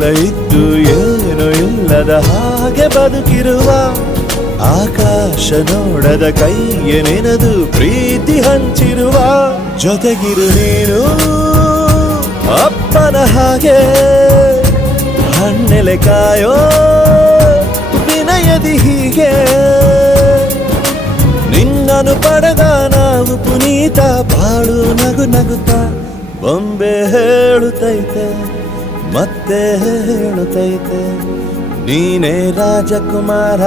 ಎಲ್ಲ ಇದ್ದು ಏನು ಇಲ್ಲದ ಹಾಗೆ ಬದುಕಿರುವ ಆಕಾಶ ನೋಡದ ಕೈಯೇ ನೆನೆದು ಪ್ರೀತಿ ಹಂಚಿರುವ ಜೊತೆಗಿರು ನೀನು ಅಪ್ಪನ ಹಾಗೆ ಹಣ್ಣೆಲೆ ಕಾಯೋ ವಿನಯದಿ ಹೀಗೆ ನಿನ್ನನು ಪಡೆದ ನಾವು ಪುನೀತ ಬಾಳು ನಗು ನಗುತ್ತ ಬೊಂಬೆ ಹೇಳುತ್ತೈತೆ ಮತ್ತೆ ಹೇಳುತ್ತೈತೆ ನೀನೇ ರಾಜಕುಮಾರ.